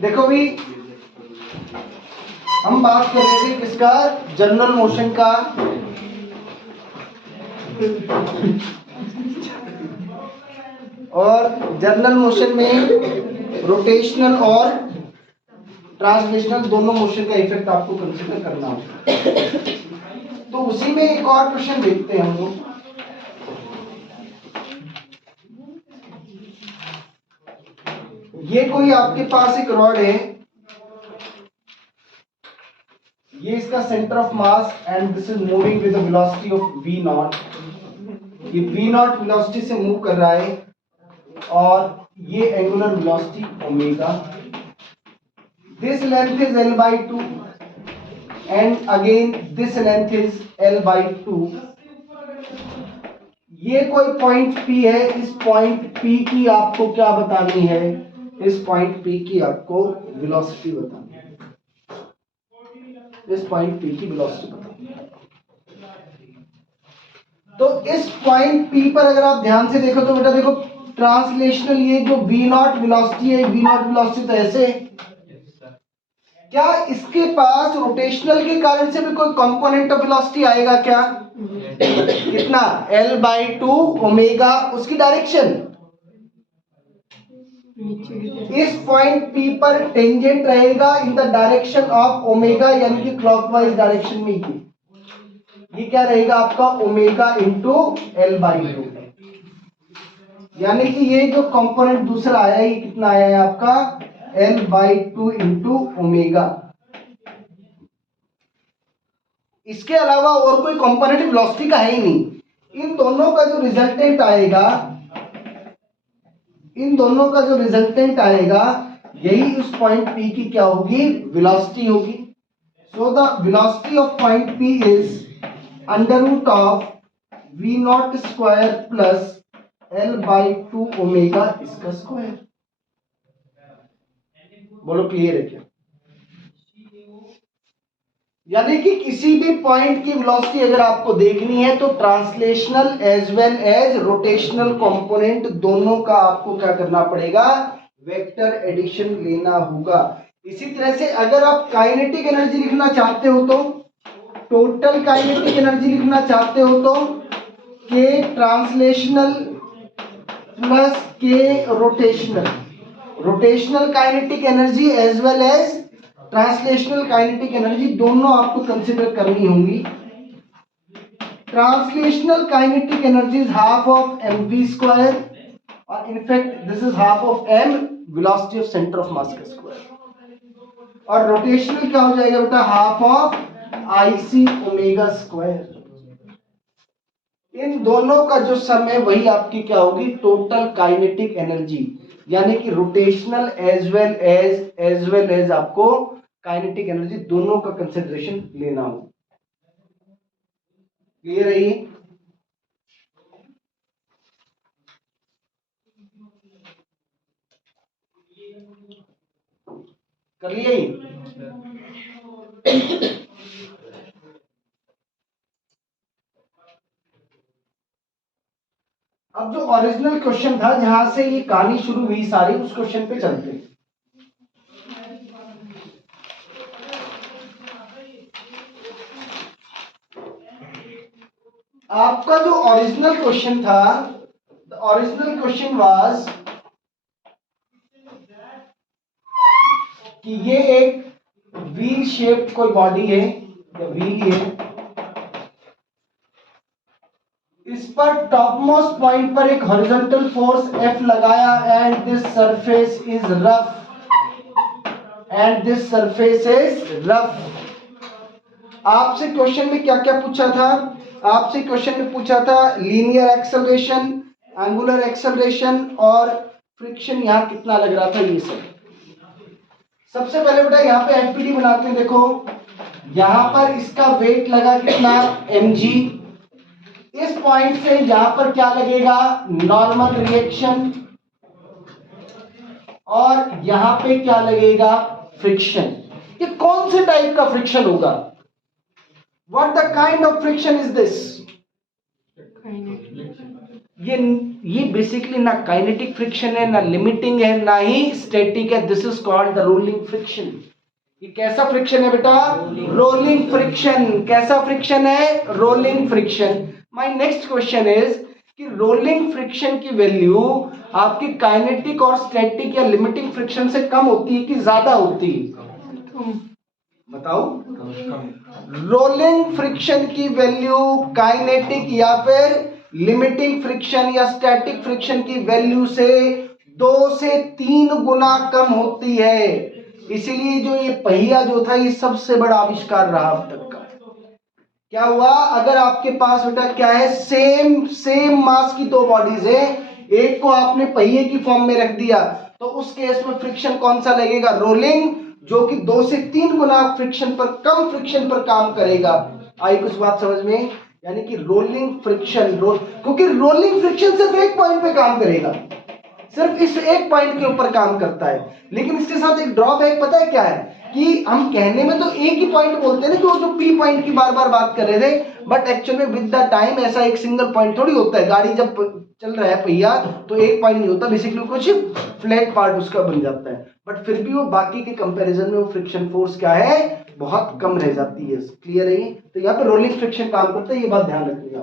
देखो भी हम बात कर रहे थे किसका, जनरल मोशन का। और जनरल मोशन में रोटेशनल और ट्रांसलेशनल दोनों मोशन का इफेक्ट आपको कंसीडर करना होगा। तो उसी में एक और क्वेश्चन देखते हैं हम लोग। ये कोई आपके पास एक रॉड है, ये इसका centre of mass and this is moving with the velocity of v not. ये v नॉट वेलोसिटी से मूव कर रहा है और ये angular velocity omega. This length is l by 2 and again this length is l by 2। ये कोई point P है, इस पॉइंट P की आपको क्या बतानी है, इस पॉइंट P की आपको वेलोसिटी बतानी है, इस पॉइंट P की वेलोसिटी बतानी है। तो इस पॉइंट P पर अगर आप ध्यान से देखो तो बेटा देखो ट्रांसलेशनल, ये जो v नॉट वेलोसिटी है, v नॉट वेलोसिटी तो ऐसे, क्या इसके पास रोटेशनल के कारण से भी कोई कंपोनेंट ऑफ वेलोसिटी आएगा क्या? कितना? l by 2 ओमेगा, उसकी डायरेक्शन इस पॉइंट P पर टेंजेंट रहेगा in the direction of omega, यानी कि क्लॉकवाइज डायरेक्शन में ये क्या रहेगा आपका ओमेगा इंटू l by 2। यानी कि ये जो कंपोनेंट दूसरा आया ये कितना आया है आपका l by 2 इंटू ओमेगा। इसके अलावा और कोई कंपोनेंट वेलोसिटी का है ही नहीं। इन दोनों का जो रिजल्टेंट आएगा, इन दोनों का जो रिजल्टेंट आएगा यही उस पॉइंट P की क्या होगी, वेलोसिटी होगी। So the velocity of point P is under root of v not square plus l by 2 omega इसका स्क्वायर। बोलो क्लियर है क्या? यानी कि किसी भी पॉइंट की वेलोसिटी अगर आपको देखनी है तो translational as well as rotational component दोनों का आपको क्या करना पड़ेगा, वेक्टर एडिशन लेना होगा। इसी तरह से अगर आप काइनेटिक एनर्जी लिखना चाहते हो तो, टोटल काइनेटिक एनर्जी लिखना चाहते हो तो k translational plus k rotational, rotational kinetic energy as well as translational kinetic energy दोनों आपको कंसीडर करनी होंगी। Translational kinetic energy is half of mv square और in fact this is half of m velocity of centre of mass का square. और rotational क्या हो जाएगा बेटा, half of ic omega square. इन दोनों का जो सम है वही आपकी क्या होगी, टोटल काइनेटिक एनर्जी। यानी कि रोटेशनल एज वेल एज आपको काइनेटिक एनर्जी दोनों का कंसिडरेशन लेना हो। क्लियर है ये? कर लिया ये? अब जो ओरिजिनल क्वेश्चन था जहां से ये कहानी शुरू हुई सारी, उस क्वेश्चन पे चलते हैं। आपका जो ओरिजिनल क्वेश्चन था, द ओरिजिनल क्वेश्चन वाज कि ये एक व्हील शेप्ड कोई बॉडी है या व्हील है, इस पर टॉप मोस्ट पॉइंट पर एक हॉरिजॉन्टल फोर्स F लगाया and this surface is rough, and this surface is rough. आपसे क्वेश्चन में क्या क्या पूछा था? आपसे क्वेश्चन में पूछा था लीनियर एक्सेलरेशन, एंगुलर एक्सेलरेशन और फ्रिक्शन यहां कितना लग रहा था, ये सब। सबसे पहले बेटा यहाँ पे एफपीडी बनाते हैं। देखो यहां पर इसका वेट लगा कितना, mg। इस पॉइंट से यहां पर क्या लगेगा, नॉर्मल रिएक्शन, और यहां पे क्या लगेगा, फ्रिक्शन। ये कौन से टाइप का फ्रिक्शन होगा? What the kind of friction is this? ये ये बेसिकली ना काइनेटिक फ्रिक्शन है, ना लिमिटिंग है, ना ही स्टैटिक है. This is called the rolling friction. ये कैसा फ्रिक्शन है बेटा? Rolling friction. कैसा फ्रिक्शन है? Rolling friction. My next question is कि रोलिंग फ्रिक्शन की वैल्यू आपकी काइनेटिक और स्टैटिक या लिमिटिंग फ्रिक्शन से कम होती है कि ज्यादा होती है? बताओ. रोलिंग फ्रिक्शन की वैल्यू काइनेटिक या फिर लिमिटिंग फ्रिक्शन या स्टैटिक फ्रिक्शन की वैल्यू से 2 से 3 गुना कम होती है. इसीलिए जो ये पहिया जो था ये सबसे बड़ा आविष्कार रहा अब तक का. क्या हुआ? अगर आपके पास बेटा क्या है, सेम मास की 2 बॉडीज है, एक को आपने पहिए की फॉर्म में रख दिया, तो उस केस में फ्रिक्शन कौन सा लगेगा? रोलिंग, जो कि 2 से 3 गुना फ्रिक्शन पर, कम फ्रिक्शन पर काम करेगा. आई कुछ बात समझ में? यानी कि रोलिंग फ्रिक्शन, क्योंकि रोलिंग फ्रिक्शन सिर्फ एक पॉइंट पे काम करेगा, सिर्फ इस एक पॉइंट के ऊपर काम करता है. लेकिन इसके साथ एक ड्रॉबैक पता है क्या है? कि हम कहने में तो एक ही पॉइंट बोलते हैं ना, कि वो जो पी पॉइंट की बार बार बात कर रहे थे, बट एक्चुअल में विद द टाइम ऐसा एक सिंगल पॉइंट थोड़ी होता है. गाड़ी जब चल रहा है पहिया तो एक पॉइंट नहीं होता, बेसिकली कुछ फ्लैट पार्ट उसका बन जाता है. बट फिर भी वो बाकी के कंपैरिजन में वो फ्रिक्शन फोर्स क्या है? बहुत कम रह जाती है. क्लियर है? तो यहाँ पे रोलिंग फ्रिक्शन काम करता है, ये बात ध्यान रखिएगा.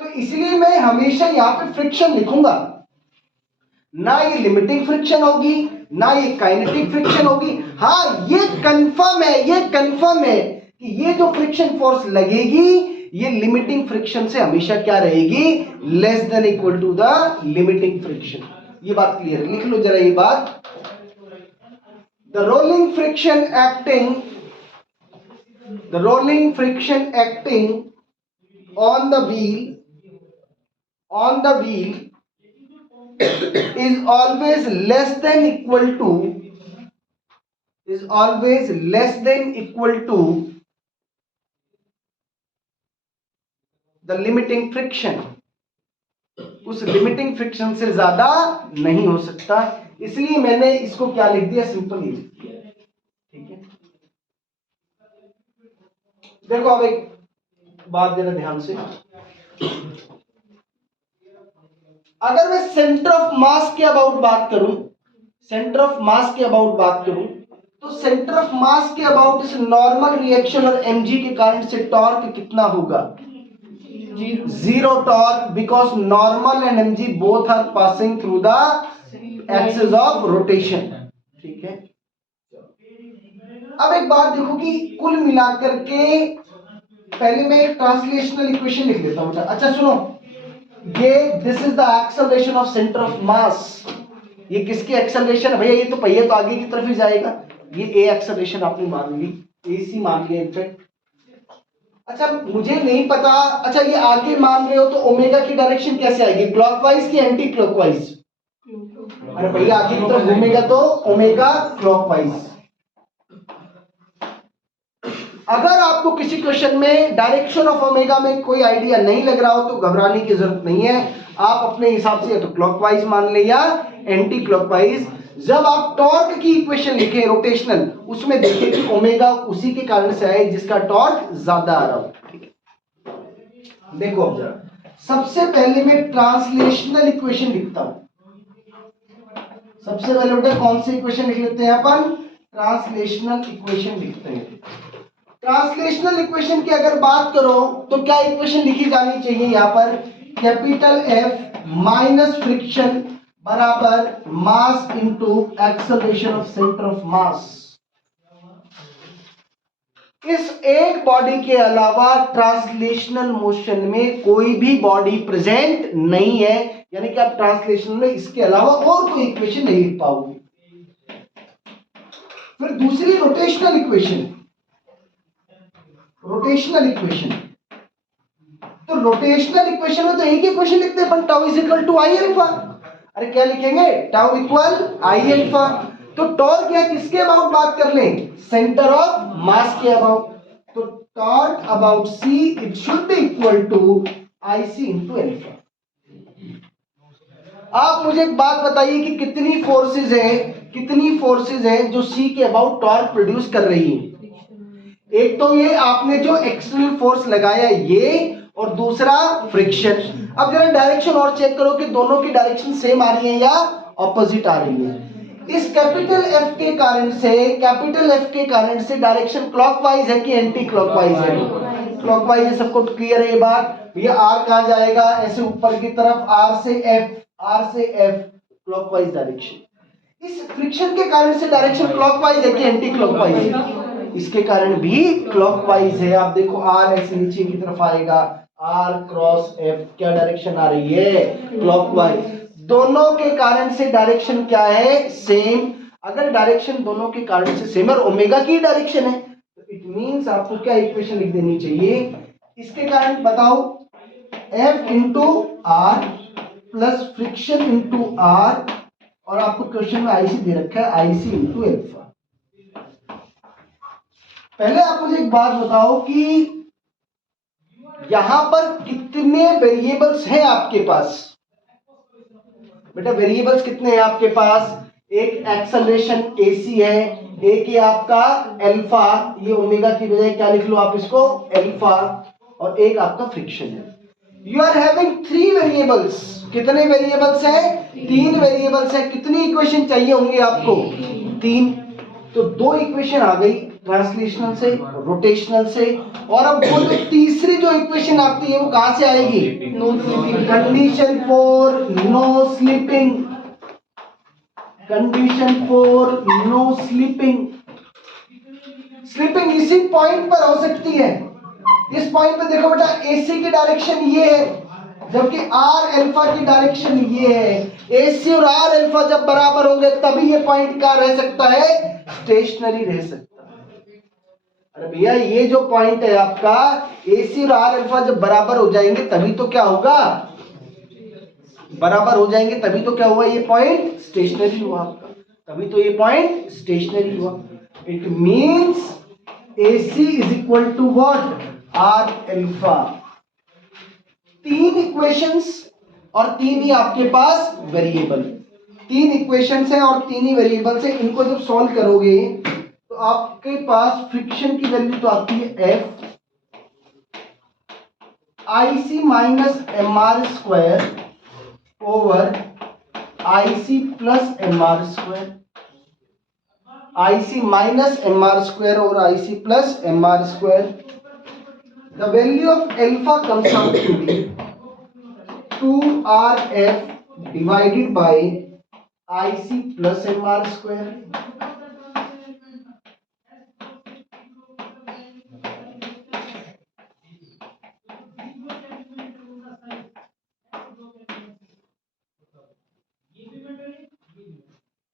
तो इसलिए मैं हमेशा यहाँ पे फ्रिक्शन लिखूंगा, ना ये लिमिटिंग फ्रिक्शन होगी, ना ये काइनेटिक फ्रिक्शन होगी. हाँ, ये कंफर्म है कि ये जो फ्रिक्शन फोर्स लगेगी ये लिमिटिंग फ्रिक्शन से हमेशा क्या रहेगी? Less than equal to the limiting friction. ये बात क्लियर है? लिख लो जरा ये बात. The rolling friction acting on the wheel is always less than equal to the limiting friction. उस लिमिटिंग फ्रिक्शन से ज्यादा नहीं हो सकता. इसलिए मैंने इसको क्या लिख दिया? सिंपल ही लिख दिया. ठीक है. देखो अब एक बात जरा ध्यान से. अगर मैं सेंटर ऑफ मास के अबाउट बात करूं, तो सेंटर ऑफ मास के अबाउट इस नॉर्मल रिएक्शन और mg के कारण से टॉर्क कितना होगा? 0 torque, because normal and mg both are passing through the axis of rotation. ठीक है. अब एक बात देखो कि कुल मिलाकर के पहले मैं एक ट्रांसलेशनल इक्वेशन लिख लेता हूं. अच्छा सुनो, ये this is the acceleration of centre of मास. ये किसकी एक्सेलरेशन है भैया? ये तो पहिया तो आगे की तरफ ही जाएगा. ये ए एक्सेलरेशन आपने मान ली, एसी मान लिया इनफैक्ट. अच्छा मुझे नहीं पता, अच्छा ये आगे मान रहे हो तो ओमेगा की डायरेक्शन कैसे आएगी? क्लॉकवाइज की एंटी क्लॉकवाइज? अरे भैया आगे की तरफ घूमेगा तो ओमेगा क्लॉकवाइज. अगर आपको किसी क्वेश्चन में डायरेक्शन ऑफ ओमेगा में कोई आइडिया नहीं लग रहा हो तो घबराने की जरूरत नहीं है. आप अपने हिसाब से या तो क्लॉकवाइज मान ले या एंटी क्लॉकवाइज. जब आप टॉर्क की इक्वेशन लिखें रोटेशनल, उसमें देखिए कि ओमेगा उसी के कारण से आए जिसका टॉर्क ज्यादा आ रहा हो. देखो अब जरा, सबसे पहले मैं ट्रांसलेशनल इक्वेशन लिखता हूं. सबसे पहले बेटा कौन सी इक्वेशन लिख लेते हैं अपन? ट्रांसलेशनल इक्वेशन लिखते हैं. ट्रांसलेशनल इक्वेशन की अगर बात करो तो क्या इक्वेशन लिखी जानी चाहिए? यहां पर कैपिटल F माइनस फ्रिक्शन बराबर mass into acceleration of centre of मास. इस एक बॉडी के अलावा ट्रांसलेशनल मोशन में कोई भी बॉडी प्रेजेंट नहीं है, यानी कि आप ट्रांसलेशन में इसके अलावा और कोई इक्वेशन नहीं लिख पाओगे. फिर दूसरी रोटेशनल इक्वेशन. तो रोटेशनल इक्वेशन में तो एक ही इक्वेशन लिखते हैं अपन, tau is equal to I alpha. अरे क्या लिखेंगे? Tau equal I alpha. तो टॉर्क या किसके अबाउट बात कर लें? सेंटर ऑफ मास के अबाउट. तो torque about C it should be equal to I C into alpha. आप मुझे एक बात बताइए कि कितनी फोर्सेज हैं जो सी के अबाउट टॉर्क प्रोड्यूस कर रही हैं? एक तो ये आपने जो एक्सटर्नल फोर्स लगाया ये, और दूसरा फ्रिक्शन. अब जरा डायरेक्शन और चेक करो कि दोनों की डायरेक्शन सेम आ रही है या ऑपोजिट आ रही है। इस कैपिटल एफ के कारण से डायरेक्शन क्लॉकवाइज है कि एंटी क्लॉकवाइज है? क्लॉकवाइज है। सबको क्लियर है ये बात? भैया आर कहां जाएगा? ऐसे ऊपर की तरफ, आर से एफ क्लॉकवाइज डायरेक्शन। इस फ्रिक्शन के कारण से डायरेक्शन क्लॉकवाइज है कि एंटी क्लॉकवाइज है? इसके कारण भी क्लॉकवाइज है। आप देखो आर ऐसे नीचे की तरफ आएगा, आर क्रॉस एफ, क्या डायरेक्शन आ रही है? क्लॉकवाइज। दोनों के कारण से डायरेक्शन क्या है? सेम। अगर डायरेक्शन दोनों के कारण से सेम और ओमेगा की डायरेक्शन है तो इट मींस आपको क्या इक्वेशन लिख देनी चाहिए? इसके कारण बताओ, F into R plus friction into R, और आपको क्वेश्चन में आईसी दे रखा है, आईसी इंटू एल्फा। पहले आप मुझे एक बात बताओ कि यहां पर कितने वेरिएबल्स हैं आपके पास? बेटा वेरिएबल्स कितने हैं आपके पास? एक एक्सेलरेशन एसी है, एक ये आपका एल्फा, ये ओमेगा की बजाय क्या लिख लो आप इसको? एल्फा। और एक आपका फ्रिक्शन है। You are having 3 variables. कितने वेरिएबल्स हैं? 3 वेरिएबल्स हैं। कितनी इक्वेशन चाहिए होंगे आपको? 3। तो 2 इक्वेशन आ गई ट्रांसलेशनल से, रोटेशनल से। और अब वो जो तीसरी जो इक्वेशन आती है वो कहां से आएगी? No slipping. Condition for no slipping, condition for no slipping. Slipping इसी पॉइंट पर हो सकती है। इस पॉइंट पे देखो बेटा, एसी की डायरेक्शन ये है जबकि आर अल्फा की डायरेक्शन ये है। एसी और आर अल्फा जब बराबर होंगे तभी ये पॉइंट क्या रह सकता है? स्टेशनरी रह सकता है। अरे भैया ये जो पॉइंट है आपका, एसी और आर अल्फा जब बराबर हो जाएंगे तभी तो क्या होगा? बराबर हो जाएंगे तभी तो क्या हुआ? ये पॉइंट स्टेशनरी हुआ आपका, तभी तो ये पॉइंट स्टेशनरी हुआ। It means AC is equal to what? R alpha. 3 equations और 3 ही आपके पास वेरिएबल। 3 इक्वेशंस हैं और 3 ही वेरिएबल्स हैं। इनको जब सॉल्व करोगे तो आपके पास फ्रिक्शन की वैल्यू तो आती है F IC minus MR square over IC plus MR square, IC minus MR square और IC plus MR square. The value of alpha comes out to be 2RF divided by IC plus MR square.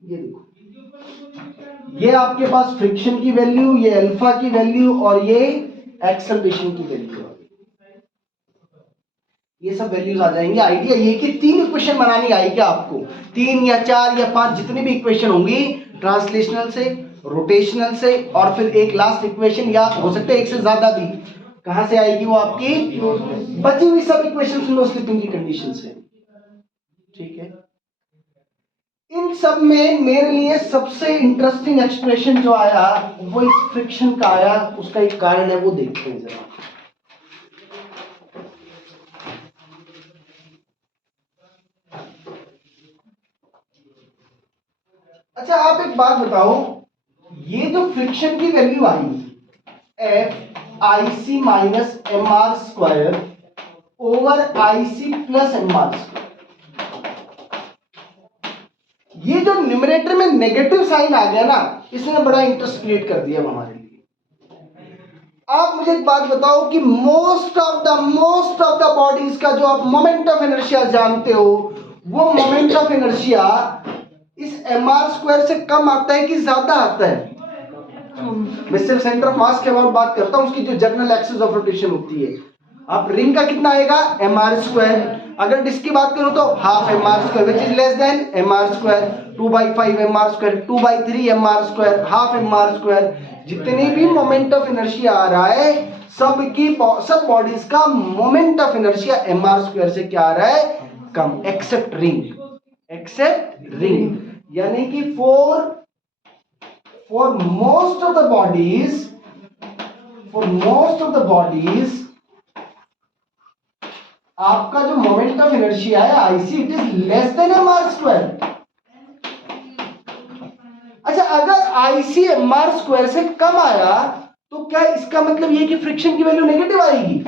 ये देखो, ये आपके पास friction की value, ये alpha की value और ये एक्सेलरेशन की वैल्यू। ये सब वैल्यूज आ जाएंगे। आइडिया ये कि 3 इक्वेशन बनानी आएगी आपको, 3 या 4 या 5 जितनी भी इक्वेशन होंगी, ट्रांसलेशनल से, रोटेशनल से, और फिर एक लास्ट इक्वेशन, या हो सकता है एक से ज्यादा भी। कहां से आएगी वो आपकी? बची हुई सब इक्वेशन नो स्लिपिंग की कंडीशन से। ठीक है। इन सब में मेरे लिए सबसे इंटरेस्टिंग एक्सप्रेशन जो आया वो इस फ्रिक्शन का आया। उसका एक कारण है, वो देखते हैं जरा। अच्छा आप एक बात बताओ, ये जो फ्रिक्शन की value I F I C minus M R square over I C plus M R square, ये जो न्यूमरेटर में नेगेटिव साइन आ गया ना, इसने बड़ा इंटरेस्ट क्रिएट कर दिया हमारे लिए। आप मुझे एक बात बताओ कि मोस्ट ऑफ द बॉडीज का जो आप मोमेंट ऑफ इनर्शिया जानते हो, वो मोमेंट ऑफ इनर्शिया इस एम आर स्क्वायर से कम आता है कि ज्यादा आता है? मैं सिर्फ सेंटर ऑफ मास के बारे में बात करता हूं, उसकी जो जनरल एक्सिस ऑफ रोटेशन होती है। आप रिंग का कितना आएगा? M R square. अगर डिस्क की बात करूं तो half M R square which is less than M R square, 2/5 M R square, 2/3 M R square, half M R square. जितने भी मोमेंट ऑफ इनर्शिया आ रहा है, सब बॉडीज का moment of inertia M R square से क्या आ रहा है? कम, एक्सेप्ट रिंग। यानी कि for most of the bodies आपका जो मोमेंट ऑफ इनर्शिया है IC, it is less than M R square. अच्छा, अगर आईसी एम आर स्क्वायर से कम आया तो क्या इसका मतलब ये कि फ्रिक्शन की वैल्यू नेगेटिव आएगी?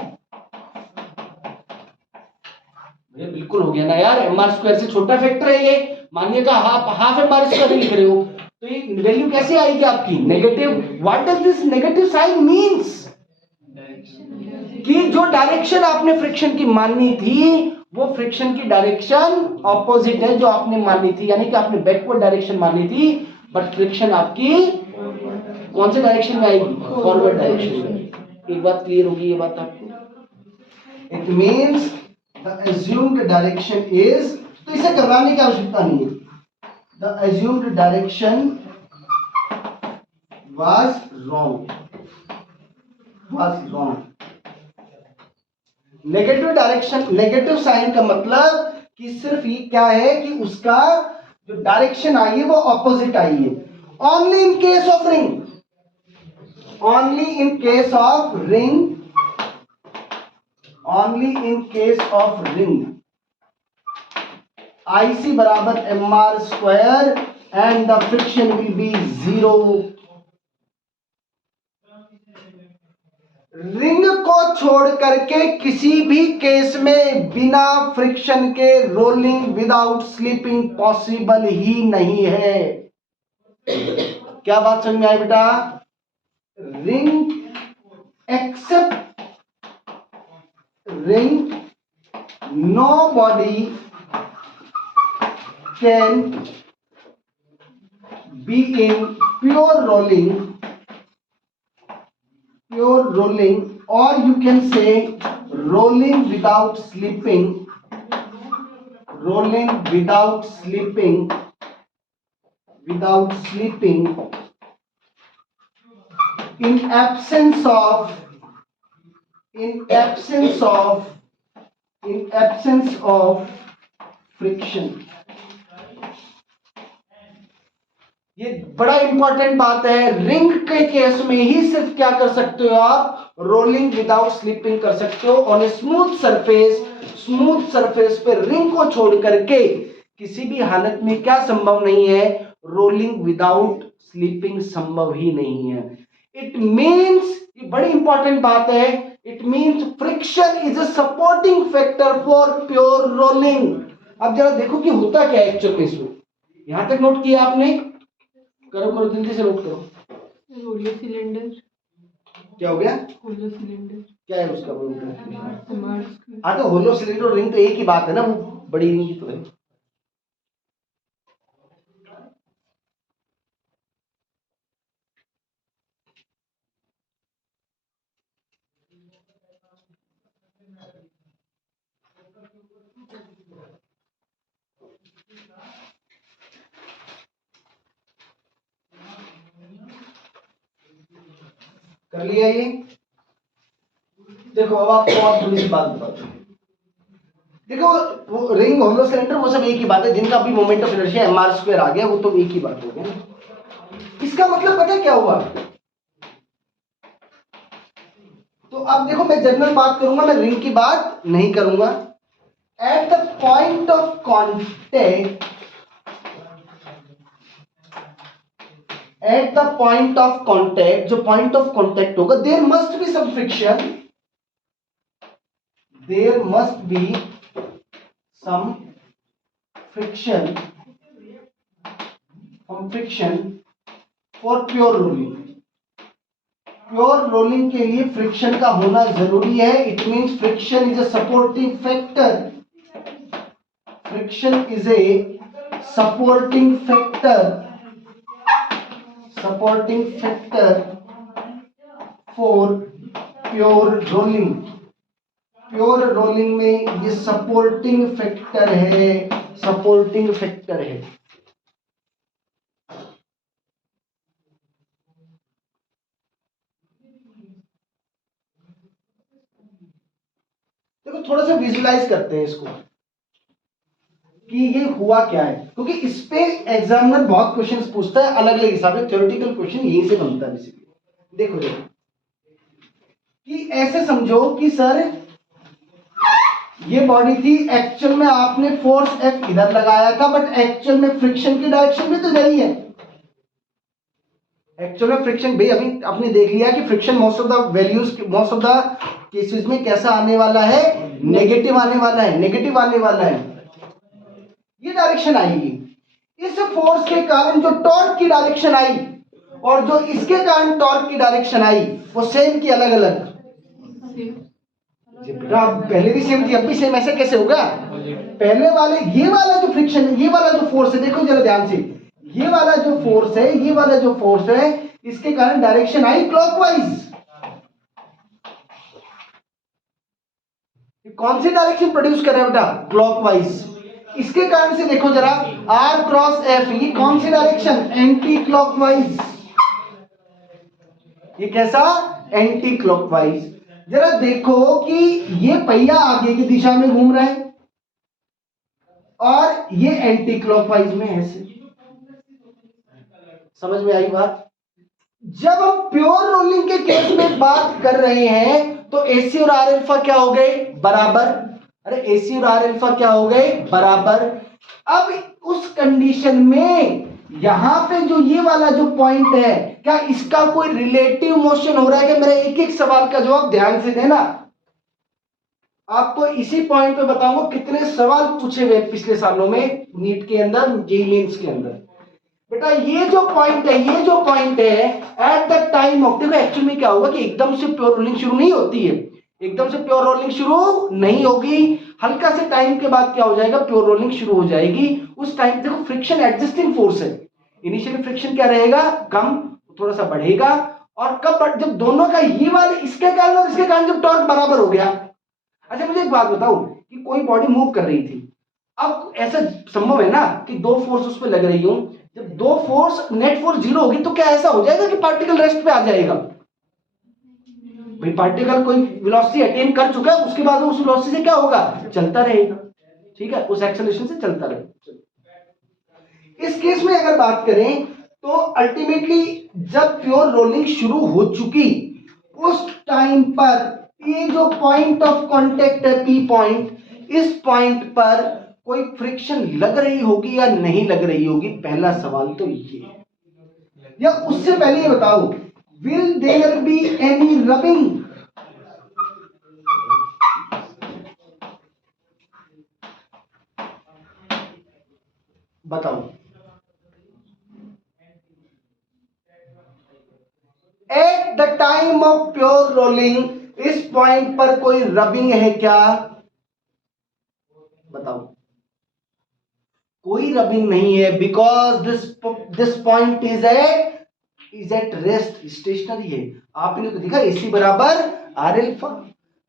ये बिल्कुल हो गया ना यार, एम आर स्क्वायर से छोटा फैक्टर है ये, मानिएगा हाफ एम आर स्क्वायर लिख रहे हो, तो ये वैल्यू कैसे आएगी आपकी? Negative. What does this negative sign means? कि जो डायरेक्शन आपने फ्रिक्शन की माननी थी वो फ्रिक्शन की डायरेक्शन ऑपोजिट है जो आपने माननी थी, यानी कि आपने बैकवर्ड डायरेक्शन माननी थी, बट फ्रिक्शन आपकी कौन से डायरेक्शन में आएगी? फॉरवर्ड डायरेक्शन में। एक बात क्लियर होगी ये बात आपको? It means the assumed direction is, तो इसे घबराने की आवश्यकता नहीं है, the assumed direction was wrong। Negative direction, negative sign का मतलब कि सिर्फ ये क्या है कि उसका जो डायरेक्शन आई है वो ऑपोजिट आई है। Only in case of ring, only in case of ring, only in case of ring IC बराबर M R square and the friction will be 0। Ring को छोड़ करके किसी भी केस में बिना फ्रिक्शन के रोलिंग विदाउट स्लिपिंग पॉसिबल ही नहीं है। क्या बात समझ में आई बेटा? Ring except ring, nobody can be in pure rolling, or you can say rolling without slipping, rolling without slipping, without slipping, in absence of friction। ये बड़ा इंपॉर्टेंट बात है। रिंग के केस में ही सिर्फ क्या कर सकते हो आप? रोलिंग विदाउट स्लिपिंग कर सकते हो on a smooth surface. Smooth surface पे रिंग को छोड़ करके किसी भी हालत में क्या संभव नहीं है? रोलिंग विदाउट स्लिपिंग संभव ही नहीं है। इट मींस, ये बड़ी इंपॉर्टेंट बात है, it means friction is a supporting factor for pure rolling. अब जरा देखो कि होता क्या है एक्चुअल में इसमें। यहां तक नोट किया आपने? करो करो, जल्दी से नोट करो। Hollow cylinder. क्या हो गया? होलो सिलेंडर क्या है उसका? हाँ तो होलो सिलेंडर रिंग तो एक ही बात है ना, वो बड़ी रिंग की तो है। कर लिया ये? देखो अब आपको और थोड़ी सी बात बताता हूं। देखो वो रिंग, होलो सिलेंडर वो सब एक ही बात है, जिनका भी moment of inertia M R square आ गया वो तो एक ही बात हो गया। इसका मतलब पता है क्या हुआ? तो अब देखो मैं जनरल बात करूंगा, मैं रिंग की बात नहीं करूंगा। At the point of contact, at the point of contact, जो पॉइंट ऑफ कॉन्टेक्ट होगा, there must be some friction, there must be some friction, for pure rolling. Pure rolling के लिए फ्रिक्शन का होना जरूरी है। It means friction is a supporting factor, friction is a supporting factor, supporting factor for pure rolling. Pure rolling में ये supporting factor है, supporting factor है। देखो थोड़ा सा विजुलाइज करते हैं इसको कि ये हुआ क्या है, क्योंकि इस पे एग्जामिनर बहुत क्वेश्चंस पूछता है अलग अलग हिसाब से। थ्योरेटिकल क्वेश्चन यहीं से बनता है बेसिकली। देखो देखो कि ऐसे समझो कि सर ये बॉडी थी, एक्चुअल में आपने फोर्स F इधर लगाया था, बट एक्चुअल में फ्रिक्शन की डायरेक्शन भी तो इधर ही है। एक्चुअल में फ्रिक्शन भाई अभी आपने देख लिया कि friction most of the cases में कैसा आने वाला है, नेगेटिव आने वाला है, नेगेटिव आने वाला है। ये डायरेक्शन आएगी। इस फोर्स के कारण जो टॉर्क की डायरेक्शन आई और जो इसके कारण टॉर्क की डायरेक्शन आई वो सेम की अलग अलग? पहले भी सेम थी, अब भी सेम। ऐसे कैसे होगा? पहले वाले ये वाला जो फ्रिक्शन, ये वाला जो फोर्स है, देखो जरा ध्यान से, ये वाला जो फोर्स है, ये वाला जो फोर्स है, इसके कारण डायरेक्शन आई क्लॉकवाइज। कौन सी डायरेक्शन प्रोड्यूस कर रहा है बेटा? क्लॉकवाइज। इसके कारण से देखो जरा, R क्रॉस F, ये कौन सी डायरेक्शन? Anti clockwise. ये कैसा? Anti clockwise. जरा देखो कि ये पहिया आगे की दिशा में घूम रहा है और ये एंटी क्लॉकवाइज में है। समझ में आई बात? जब हम प्योर रोलिंग के केस में बात कर रहे हैं तो AC और R अल्फा क्या हो गए? बराबर। अरे AC और R अल्फा क्या हो गए? बराबर। अब उस कंडीशन में यहां पे जो ये वाला जो पॉइंट है, क्या इसका कोई रिलेटिव मोशन हो रहा है? कि मेरे एक एक सवाल का जवाब ध्यान से देना। आपको इसी पॉइंट पे बताऊंगा कितने सवाल पूछे हुए पिछले सालों में नीट के अंदर, जेईई मेंस के अंदर। बेटा ये जो पॉइंट है, ये जो पॉइंट है एट द टाइम ऑफ, देखो एक्चुअली में क्या होगा कि एकदम से प्योर रोलिंग शुरू नहीं होती है, एकदम से प्योर रोलिंग शुरू नहीं होगी। हल्का से टाइम के बाद क्या हो जाएगा? प्योर रोलिंग शुरू हो जाएगी। उस टाइम देखो फ्रिक्शन एडजस्टिंग फोर्स है। इनिशियली फ्रिक्शन क्या रहेगा? कम, थोड़ा सा बढ़ेगा। और कब? जब दोनों का ये वाले, इसके कारण और इसके कारण जब टॉर्क बराबर हो गया। अच्छा मुझे एक बात बताओ कि कोई बॉडी मूव कर रही थी, अब ऐसा संभव है ना कि दो फोर्स उस पर लग रही हो, जब दो फोर्स नेट फोर्स जीरो होगी तो क्या ऐसा हो जाएगा कि पार्टिकल रेस्ट पे आ जाएगा? भाई पार्टिकल कोई वेलोसिटी अटेन कर चुका है, उसके बाद उस वेलोसिटी से क्या होगा? चलता रहेगा। ठीक है, उस एक्सेलरेशन से चलता रहेगा। इस केस में अगर बात करें तो अल्टीमेटली जब प्योर रोलिंग शुरू हो चुकी, उस टाइम पर ये जो पॉइंट ऑफ कांटेक्ट है, P पॉइंट, इस पॉइंट पर कोई फ्रिक्शन लग रही होगी या नहीं लग रही होगी? पहला सवाल तो ये। या उससे पहले ये बताओ, will there be any rubbing? बताओ। At the time of pure rolling इस पॉइंट पर कोई रबिंग है क्या? बताओ। कोई रबिंग नहीं है, because this point is at rest, stationary है। आपने तो देखा AC बराबर R अल्फा।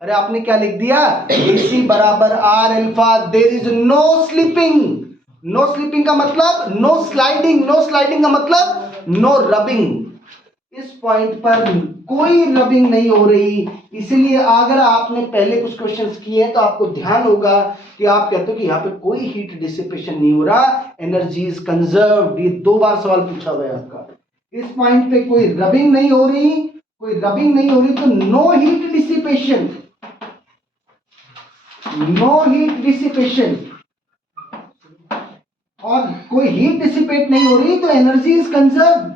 अरे आपने क्या लिख दिया? AC बराबर R alpha. There is no slipping. No slipping का मतलब नो स्लाइडिंग, नो स्लाइडिंग का मतलब नो रबिंग। इस पॉइंट पर कोई रबिंग नहीं हो रही। इसलिए अगर आपने पहले कुछ क्वेश्चंस किए हैं तो आपको ध्यान होगा कि आप कहते हो कि यहाँ पे कोई हीट डिसिपेशन नहीं हो रहा, एनर्जी इज कंजर्व्ड। ये 2 बार सवाल पूछा हुआ है आपका। इस पॉइंट पे कोई रबिंग नहीं हो रही, कोई रबिंग नहीं हो रही, तो no heat dissipation, no heat dissipation. और कोई हीट डिसिपेट नहीं हो रही तो energy is conserved,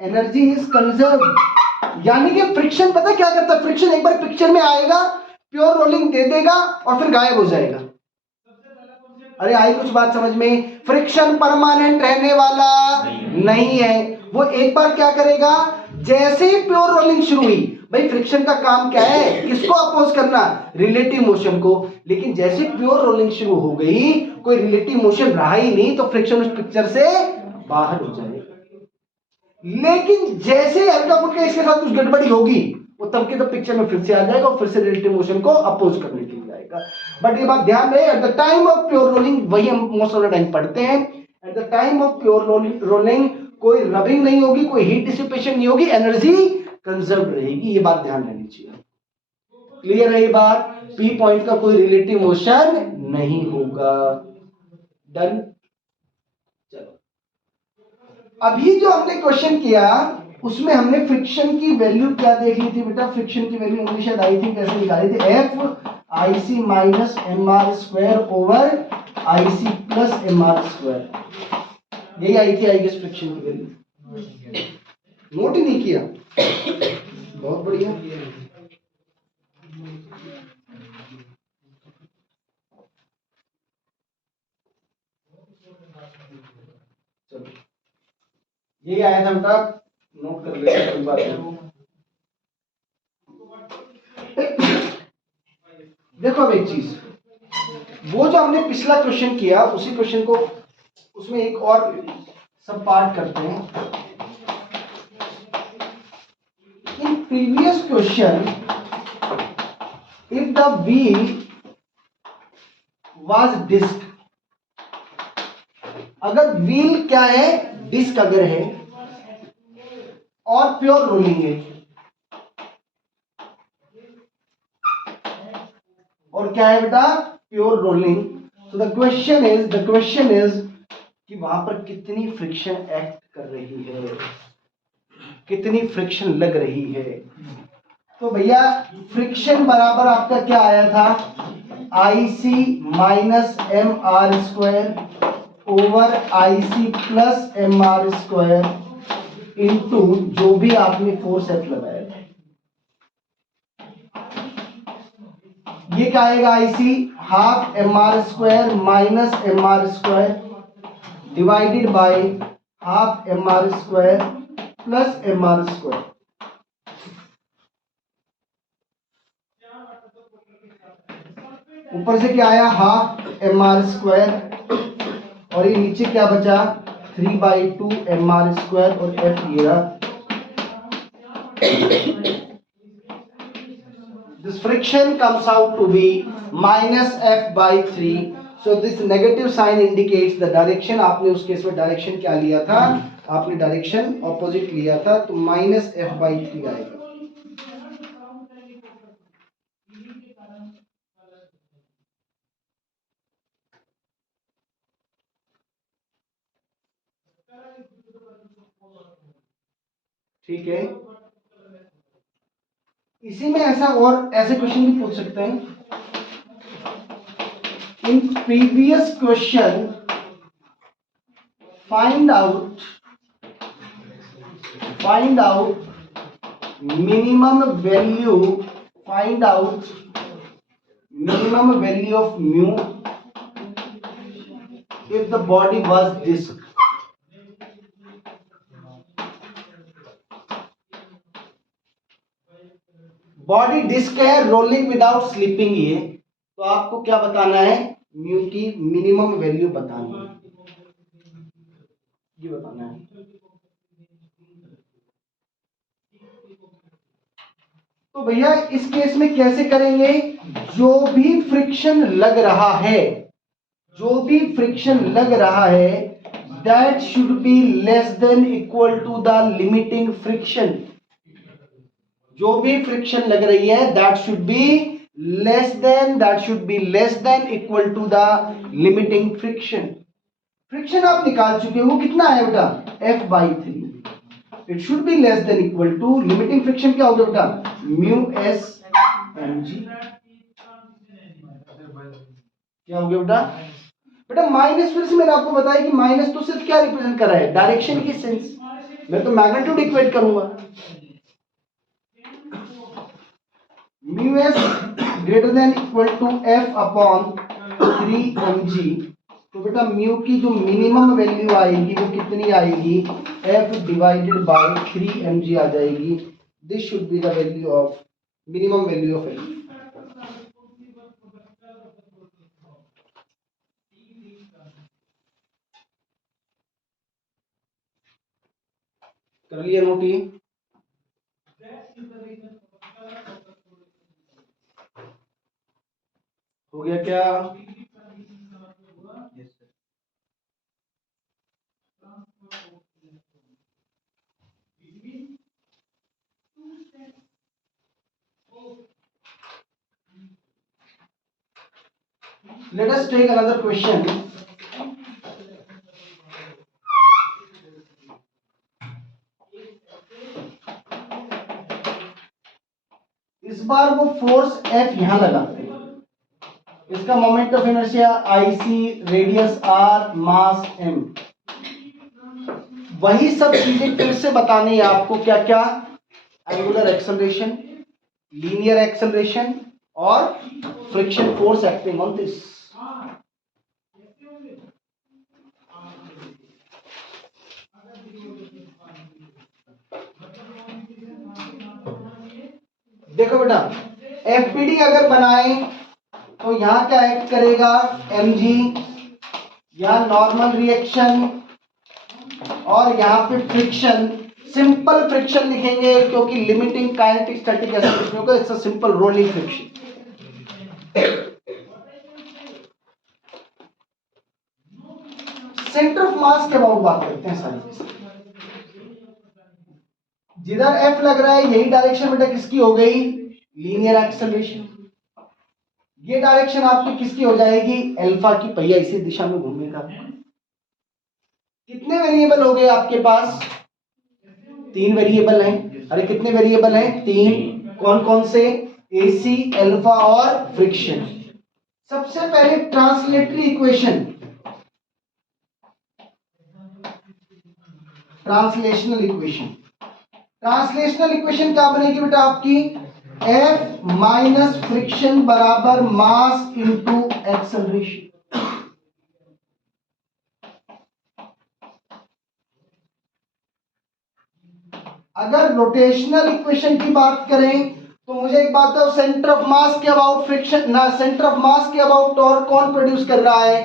energy is conserved. यानी कि फ्रिक्शन पता क्या करता है? फ्रिक्शन एक बार पिक्चर में आएगा, प्योर रोलिंग दे देगा और फिर गायब हो जाएगा। अरे आई कुछ बात समझ में? फ्रिक्शन परमानेंट रहने वाला नहीं है। वो एक बार क्या करेगा, जैसे ही प्योर रोलिंग शुरू हुई, भाई फ्रिक्शन का काम क्या है? किसको अपोज करना? रिलेटिव मोशन को। लेकिन जैसे प्योर रोलिंग शुरू हो गई, कोई रिलेटिव मोशन रहा ही नहीं, तो फ्रिक्शन उस पिक्चर से बाहर हो जाएगा। लेकिन जैसे हल्का फुल्का इसके साथ कुछ गड़बड़ी होगी, वो तब के तब पिक्चर में फिर से आ जाएगा और फिर से रिलेटिव मोशन को अपोज करने के लिए आएगा। बट ये बात ध्यान रहे, eight the time of pure rolling, वही हम मोस्ट ऑफ द टाइम पढ़ते हैं, eight the time of pure rolling कोई रबिंग नहीं होगी, कोई हीट डिसिपेशन नहीं होगी, एनर्जी कंजर्व रहेगी। ये बात ध्यान रहनी चाहिए। क्लियर है ये बात? P पॉइंट का कोई रिलेटिव मोशन नहीं होगा। डन। चलो, अभी जो हमने क्वेश्चन किया उसमें हमने फ्रिक्शन की वैल्यू क्या देख ली थी बेटा? फ्रिक्शन की वैल्यू हमने शायद आई थी, कैसे निकाली थी? F I C minus M R square over I C plus M R square, यही आई थी आई गेस फ्रिक्शन की वैल्यू। नोट ही नहीं किया? बहुत बढ़िया। चलो यही आया था बेटा, नोट कर लेते हैं, कोई बात नहीं। देखो अब एक चीज, वो जो हमने पिछला क्वेश्चन किया उसी क्वेश्चन को उसमें एक और सब पार्ट करते हैं। In previous question if the wheel was disc, अगर व्हील क्या है? डिस्क अगर है और प्योर रोलिंग है, और क्या है बेटा? Pure rolling. तो द क्वेश्चन इज कि वहां पर कितनी फ्रिक्शन एक्ट कर रही है, कितनी फ्रिक्शन लग रही है। तो भैया फ्रिक्शन बराबर आपका क्या आया था? I C minus M R square over I C plus M R square into जो भी आपने फोर्स एफ लगाया था। ये क्या आएगा? I C half M R square minus M R square divided by half M R square plus M R square. ऊपर से क्या आया? हाफ एम आर स्क्वायर, और ये नीचे क्या बचा? 3/2 एम आर स्क्वायर, और एफ ये रहा। This friction comes out to be minus f/3. So this negative sign indicates the direction. आपने उस केस में डायरेक्शन क्या लिया था? आपने डायरेक्शन ऑपोजिट लिया था, तो माइनस f/3 आएगा। ठीक है, इसी में ऐसा और ऐसे क्वेश्चन भी पूछ सकते हैं। In previous question find out minimum value of mu if the body was disc. Body disc है, रोलिंग विदाउट स्लिपिंग ये, तो आपको क्या बताना है? म्यू की मिनिमम वैल्यू बतानी है, ये बताना है। तो भैया इस केस में कैसे करेंगे? जो भी फ्रिक्शन लग रहा है, that should be less than equal to the limiting friction. जो भी फ्रिक्शन लग रही है that should be less than equal to the limiting friction. Friction आप निकाल चुके हो, वो कितना है बेटा? f/3। It should be less than equal to limiting friction, क्या होगा बेटा? Mu S M G. क्या हो गया बेटा? बेटा माइनस, फिर से मैंने आपको बताया कि माइनस तो सिर्फ क्या रिप्रेजेंट कर रहा है? डायरेक्शन की सेंस। मैं तो मैग्नीट्यूड इक्वेट करूंगा। Mu S greater than equal to F upon 3mg। तो बेटा म्यू की जो मिनिमम वैल्यू आएगी वो कितनी आएगी? एफ डिवाइडेड बाय 3mg आ जाएगी। This should be the value of minimum value of F. कर लिया नोट? ये हो गया क्या? Let us take another question. बार वो फोर्स F यहां लगाते हैं, इसका moment of inertia IC, radius R, mass M। वही सब चीजें फिर से बतानी है आपको, क्या क्या, एंगुलर एक्सेलरेशन, लीनियर एक्सेलरेशन और friction force acting on this. देखो बेटा, FPD अगर बनाए तो यहां क्या एक्ट करेगा, mg, यहां नॉर्मल रिएक्शन और यहां पे फ्रिक्शन। सिंपल फ्रिक्शन लिखेंगे क्योंकि लिमिटिंग काइनेटिक स्टैटिक ऐसा कुछ नहीं होगा, it's a simple rolling friction. Centre of mass के अबाउट बात करते हैं सारी। जिधर F लग रहा है यही डायरेक्शन बेटा किसकी हो गई, लीनियर एक्सेलरेशन। ये डायरेक्शन आपकी किसकी हो जाएगी, अल्फा की, पहिया इसी दिशा में घूमेगा। कितने वेरिएबल हो गए आपके पास, 3 वेरिएबल हैं। अरे कितने वेरिएबल हैं, 3। कौन कौन से, AC, अल्फा और फ्रिक्शन। सबसे पहले translatory equation, translational equation. Translational equation क्या बनेगी बेटा आपकी, F माइनस फ्रिक्शन बराबर मास इंटू एक्सेलरेशन। अगर रोटेशनल इक्वेशन की बात करें तो मुझे एक बात बताओ, सेंटर ऑफ मास के अबाउट फ्रिक्शन ना, सेंटर ऑफ मास के अबाउट टॉर्क कौन प्रोड्यूस कर रहा है,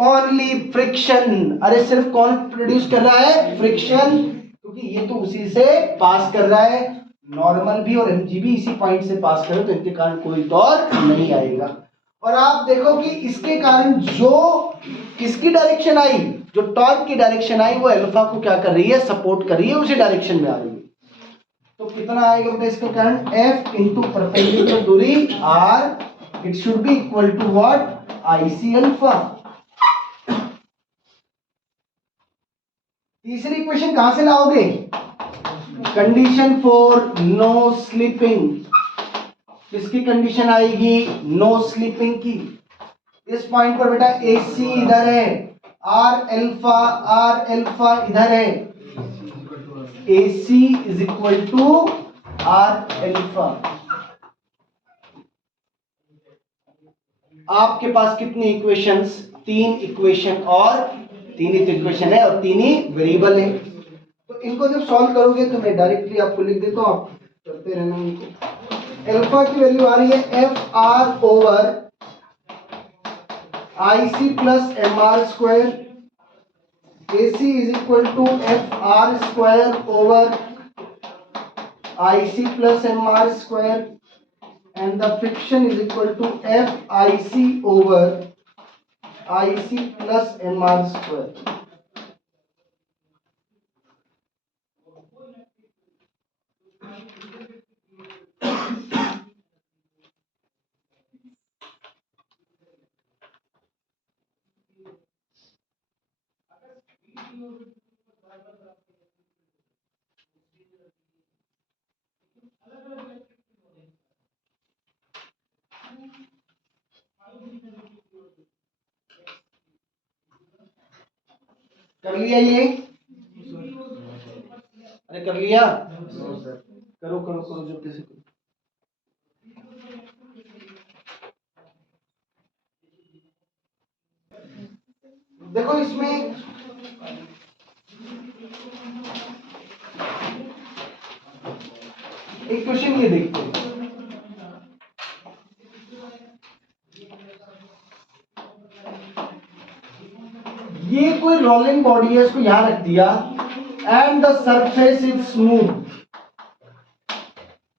ओनली फ्रिक्शन। अरे सिर्फ कौन प्रोड्यूस कर रहा है, फ्रिक्शन, क्योंकि ये तो उसी से पास कर रहा है, नॉर्मल भी और mg भी इसी पॉइंट से पास करे, तो इनके कारण कोई टॉर्क नहीं आएगा। और आप देखो कि इसके कारण जो किसकी डायरेक्शन आई, जो टॉर्क की डायरेक्शन आई वो अल्फा को क्या कर रही है, सपोर्ट कर रही है, उसी डायरेक्शन में आ रही है। तो कितना आएगा बेटा इसका कारण, F इंटू परपेंडिकुलर दूरी R, it should be equal to what, IC alpha. तीसरी इक्वेशन कहां से लाओगे, कंडीशन फॉर नो स्लीपिंग। किसकी कंडीशन आएगी, नो स्लीपिंग की। इस पॉइंट पर बेटा AC इधर है, R अल्फा इधर है, AC is equal to R alpha. आपके पास कितनी इक्वेशंस, 3 इक्वेशन, और 3 ही इक्वेशन है और 3 ही वेरिएबल है। तो इनको जब सॉल्व करोगे तो मैं डायरेक्टली आपको लिख देता हूं, आप करते रहना इनको। अल्फा की वैल्यू आ रही है FR over IC plus MR square, AC is equal to FR square over IC plus MR square, and the friction is equal to FIC over IC plus MR square. कर लिया ये, अरे कर लिया, करो करो करो जल्दी से करो। देखो इसमें एक क्वेश्चन ये देखते हैं, ये कोई रोलिंग बॉडी है, इसको यहां रख दिया, and the surface is smooth.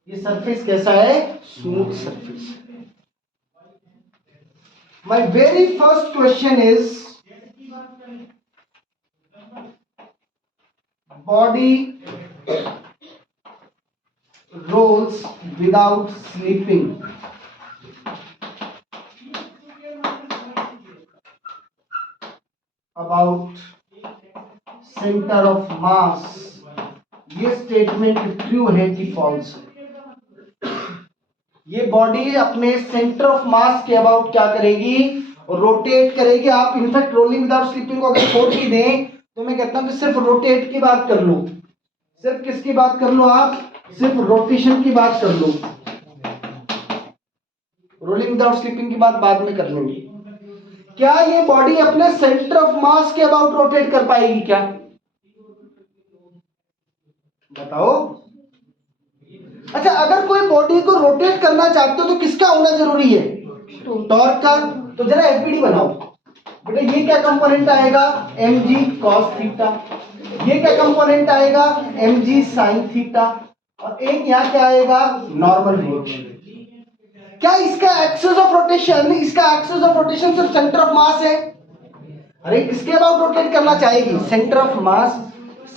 ये सरफेस कैसा है, smooth surface. My very first question is, body rolls without sleeping. About center of mass, ये स्टेटमेंट ट्रू है कि फॉल्स है। ये बॉडी अपने सेंटर ऑफ मास के अबाउट क्या करेगी, रोटेट करेगी। आप इनफैक्ट रोलिंग विदाउट स्लिपिंग को अगर छोड़ भी दें तो मैं कहता हूं कि सिर्फ रोटेट की बात कर लो। सिर्फ किसकी बात कर लो आप, सिर्फ रोटेशन की बात कर लो। रोलिंग विदाउट स्लिपिंग की बात बाद में कर लेंगे। क्या ये बॉडी अपने सेंटर ऑफ मास के अबाउट रोटेट कर पाएगी क्या, बताओ। अच्छा, अगर कोई बॉडी को रोटेट करना चाहते हो तो किसका होना जरूरी है, टॉर्क का। तो जरा एफबीडी बनाओ बेटा। ये क्या कंपोनेंट आएगा, mg cos थीटा। ये क्या कंपोनेंट आएगा, mg sin थीटा। और एक यहाँ क्या आएगा, नॉर्मल रिएक्शन। क्या इसका एक्सिस ऑफ रोटेशन, इसका एक्सिस ऑफ रोटेशन सिर्फ सेंटर ऑफ मास है। अरे किसके अबाउट रोटेट करना चाहेगी, centre of mass.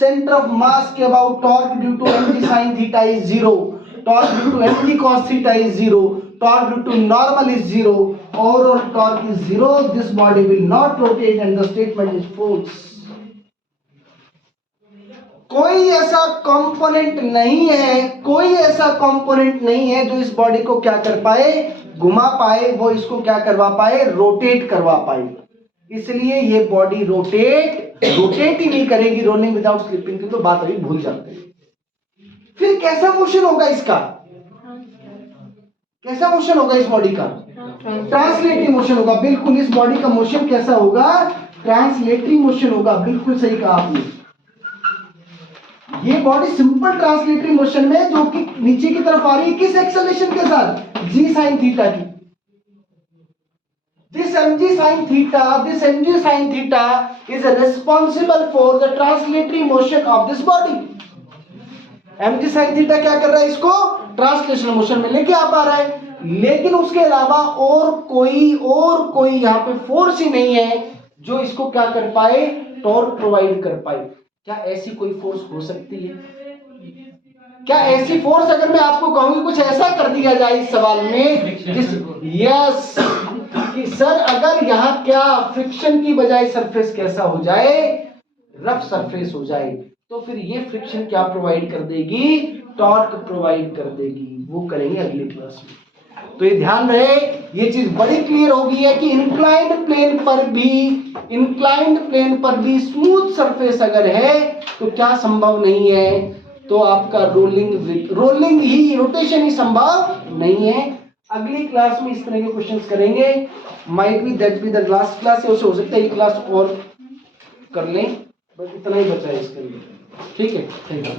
Centre of mass के about torque due to mg sin theta is 0, torque due to mg cos theta is 0, torque due to normal is 0, overall torque is 0, this body will not rotate and the statement is false. कोई ऐसा component नहीं है, कोई ऐसा component नहीं है जो इस बॉडी को क्या कर पाए, घुमा पाए, वो इसको क्या करवा पाए, रोटेट करवा पाए। इसलिए ये बॉडी रोटेट ही नहीं करेगी रोलिंग विदाउट स्लिपिंग की, तो बात अभी भूल जाते हैं। फिर कैसा मोशन होगा इसका, कैसा मोशन होगा इस बॉडी का, ट्रांसलेटरी मोशन होगा। बिल्कुल, इस बॉडी का मोशन कैसा होगा, ट्रांसलेटरी मोशन होगा। बिल्कुल सही कहा आपने। ये बॉडी सिंपल ट्रांसलेटरी मोशन में जो कि नीचे की तरफ आ रही है, किस एक्सेलरेशन के साथ, g sin थीटा की। This mg sin theta is responsible for the translatory motion of this body. mg sin theta क्या कर रहा है, इसको ट्रांसलेशनल मोशन में लेके आ पा रहा है। लेकिन उसके अलावा और कोई यहाँ पे फोर्स ही नहीं है जो इसको क्या कर पाए, टॉर्क प्रोवाइड कर पाए। क्या ऐसी कोई फोर्स हो सकती है, क्या ऐसी फोर्स अगर मैं आपको कहूंगी कुछ ऐसा कर दिया जाए इस सवाल में, यस कि सर अगर यहाँ क्या फ्रिक्शन की बजाय सरफेस कैसा हो जाए, रफ सरफेस हो जाए, तो फिर ये फ्रिक्शन क्या प्रोवाइड कर देगी, टॉर्क प्रोवाइड कर देगी। वो करेंगे अगली क्लास में। तो ये ध्यान रहे, ये चीज बड़ी क्लियर हो गई है कि इंक्लाइंड प्लेन पर भी स्मूथ सरफेस अगर है तो क्या संभव नहीं है, तो आपका रोलिंग ही, रोटेशन ही संभव नहीं है। अगली क्लास में इस तरह के क्वेश्चंस करेंगे। Might be that be the last class है, उसे हो सकता है ये क्लास और कर लें, बस इतना ही बचा है इसके लिए। ठीक है, थैंक यू।